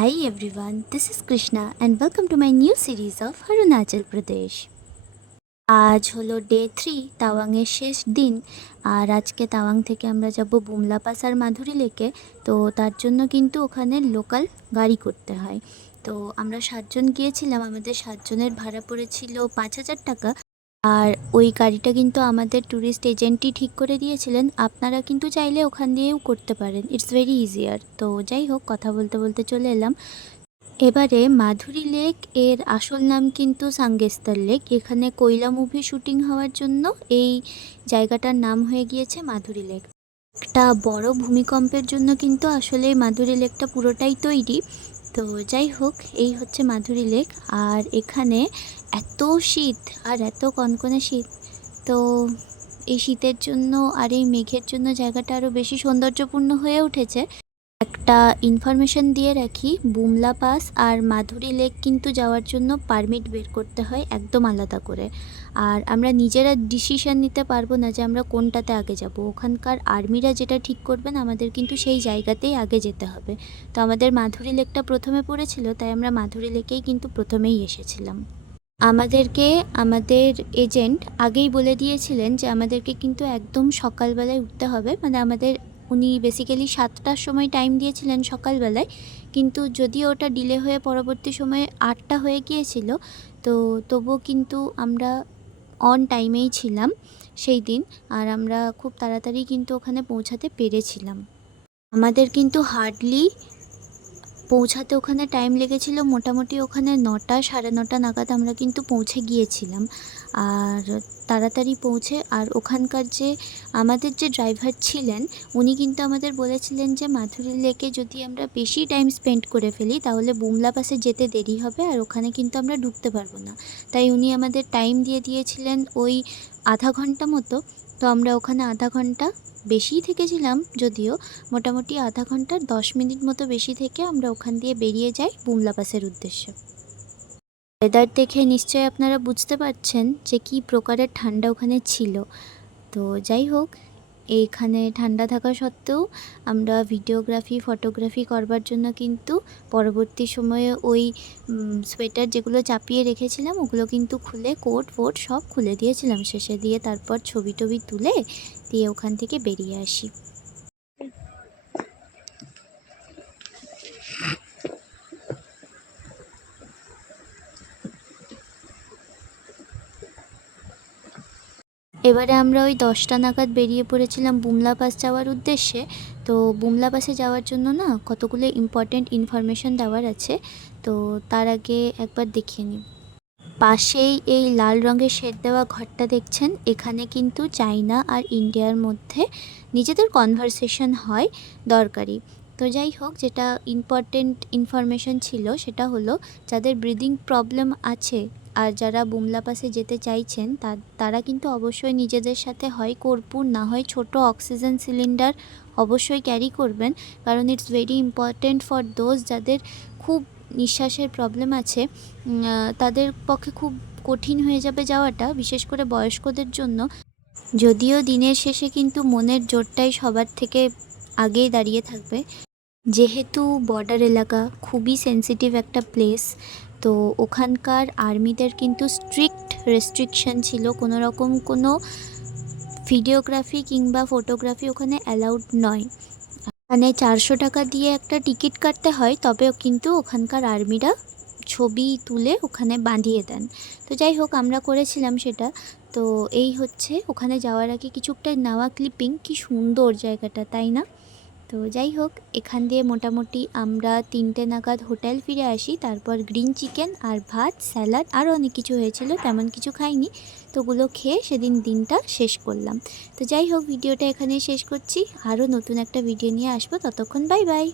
Hi everyone, this is Krishna and welcome to my new series of Arunachal Pradesh. আজ হলো day 3 তাওয়াংয়ের শেষ দিন। আর আজকে তাওয়াং থেকে আমরা যাব বুমলা পাস আর মাধুরী লেকে। তো তার জন্য কিন্তু ওখানে লোকাল গাড়ি করতে হয়। তো আমরা 7জন গিয়েছিলাম, আমাদের 7জনের ভাড়া পড়েছিল 5,000 টাকা। আর ওই গাড়িটা কিন্তু আমাদের ট্যুরিস্ট এজেন্টই ঠিক করে দিয়েছিলেন। আপনারা কিন্তু চাইলে ওখান দিয়েও করতে পারেন, ইটস ভেরি ইজিয়ার। তো যাই হোক, কথা বলতে বলতে চলে এলাম। এবারে মাধুরী লেক এর আসল নাম কিন্তু সাঙ্গেস্তার লেক। এখানে কয়লা মুভি শুটিং হওয়ার জন্য এই জায়গাটার নাম হয়ে গিয়েছে মাধুরী লেক। একটা বড় ভূমিকম্পের জন্য কিন্তু আসলে মাধুরী লেকটা পুরোটাই তৈরি। তো যাই হোক, এই হচ্ছে মাধুরী লেক। আর এখানে এত শীত আর এত কনকনে শীত, তো এই শীতের জন্য আর এই মেঘের জন্য জায়গাটা আরও বেশি সৌন্দর্যপূর্ণ হয়ে উঠেছে। একটা ইনফরমেশন দিয়ে রাখি, বুমলা পাস আর মাধুরী লেক কিন্তু যাওয়ার জন্য পারমিট বের করতে হয় একদম আলাদা করে। আর আমরা নিজেরা ডিসিশন নিতে পারবো না যে আমরা কোনটাতে আগে যাব। ওখানকার আর্মিরা যেটা ঠিক করবেন আমাদের কিন্তু সেই জায়গাতেই আগে যেতে হবে। তো আমাদের মাধুরী লেকটা প্রথমে পড়েছিল, তাই আমরা মাধুরী লেকেই কিন্তু প্রথমেই এসেছিলাম। আমাদেরকে আমাদের এজেন্ট আগেই বলে দিয়েছিলেন যে আমাদেরকে কিন্তু একদম সকালবেলায় উঠতে হবে। মানে আমাদের উনি বেসিক্যালি 7টার সময় টাইম দিয়েছিলেন সকালবেলায়, কিন্তু যদিও ওটা ডিলে হয়ে পরবর্তী সময়ে 8টা হয়ে গিয়েছিল, তো তবুও কিন্তু আমরা অন টাইমেই ছিলাম সেই দিন। আর আমরা খুব তাড়াতাড়ি কিন্তু ওখানে পৌঁছাতে পেরেছিলাম। আমাদের কিন্তু হার্ডলি পৌঁছাতে ওখানে টাইম লেগেছিল মোটামুটি ওখানে 9টা 9:30 নাগাদ আমরা কিন্তু পৌঁছে গিয়েছিলাম। আর তাড়াতাড়ি পৌঁছে, আর ওখানকার যে আমাদের যে ড্রাইভার ছিলেন উনি কিন্তু আমাদের বলেছিলেন যে মাধুরী লেকে যদি আমরা বেশি টাইম স্পেন্ড করে ফেলি তাহলে বুমলা পাসে যেতে দেরি হবে আর ওখানে কিন্তু আমরা ঢুকতে পারবো না। তাই উনি আমাদের টাইম দিয়ে দিয়েছিলেন ওই আধা ঘন্টা মতো। তো আমরা ওখানে আধা ঘন্টা বেশিই থেকেছিলাম, যদিও মোটামুটি আধা ঘন্টার 10 মিনিট মতো বেশি থেকে আমরা ওখান দিয়ে বেরিয়ে যাই বুমলা পাসের উদ্দেশ্যে। ওয়েদার দেখে নিশ্চয়ই আপনারা বুঝতে পারছেন যে কী প্রকারের ঠান্ডা ওখানে ছিল। তো যাই হোক, এইখানে ঠান্ডা থাকা সত্ত্বেও আমরা ভিডিওগ্রাফি ফটোগ্রাফি করবার জন্য কিন্তু পরবর্তী সময়ে ওই সোয়েটার যেগুলো চাপিয়ে রেখেছিলাম ওগুলো কিন্তু খুলে কোট ফোট সব খুলে দিয়েছিলাম শেষে, দিয়ে তারপর ছবি টবি তুলে দিয়ে ওখান থেকে বেরিয়ে আসি। এবারে আমরা ওই 10টা নাগাদ বেরিয়ে পড়েছিলাম বুমলা পাস যাওয়ার উদ্দেশ্যে। তো বুমলা পাসে যাওয়ার জন্য না কতগুলো ইম্পর্টেন্ট ইনফরমেশন দেওয়ার আছে, তো তার আগে একবার দেখিয়ে নিই। পাশেই এই লাল রঙের শেড দেওয়া ঘরটা দেখছেন, এখানে কিন্তু চায়না আর ইন্ডিয়ার মধ্যে নিজেদের কনভারসেশন হয় দরকারি। তো যাই হোক, যেটা ইম্পর্টেন্ট ইনফরমেশন ছিল সেটা হলো যাদের ব্রিদিং প্রবলেম আছে আর যারা বুমলা পাসে যেতে চাইছেন তারা কিন্তু অবশ্যই নিজেদের সাথে হয় কর্পূর না হয় ছোট অক্সিজেন সিলিন্ডার অবশ্যই ক্যারি করবেন। কারণ it's very important for those যাদের খুব নিঃশ্বাসের প্রবলেম আছে, তাদের পক্ষে খুব কঠিন হয়ে যাবে যাওয়াটা, বিশেষ করে বয়স্কদের জন্য। যদিও দিনের শেষে কিন্তু মনের জোরটাই সবার থেকে আগেই দাঁড়িয়ে থাকবে। যেহেতু বর্ডার এলাকা, খুবই সেন্সিটিভ একটা প্লেস, তো ওখানকার আর্মিদের কিন্তু স্ট্রিক্ট রেস্ট্রিকশন ছিল, কোনো রকম কোনো ভিডিওগ্রাফি কিংবা ফটোগ্রাফি ওখানে অ্যালাউড নয়। মানে 400 টাকা দিয়ে একটা টিকিট কাটতে হয়, তবেও কিন্তু ওখানকার আর্মিরা ছবি তুলে ওখানে বাঁধিয়ে দেন। তো যাই হোক, আমরা করেছিলাম সেটা। তো এই হচ্ছে ওখানে যাওয়ার আগে কিছুটা নেওয়া ক্লিপিং। কি সুন্দর জায়গাটা, তাই না? তো যাই হোক, এখান দিয়ে মোটামুটি আমরা 3টে নাগাদ হোটেল ফিরে আসি। তারপর গ্রিন চিকেন আর ভাত, স্যালাড আরও অনেক কিছু হয়েছিল, তেমন কিছু খাইনি। তো ওগুলো খেয়ে সেদিন দিনটা শেষ করলাম। তো যাই হোক, ভিডিওটা এখানেই শেষ করছি। আরও নতুন একটা ভিডিও নিয়ে আসবো, ততক্ষণ বাই বাই।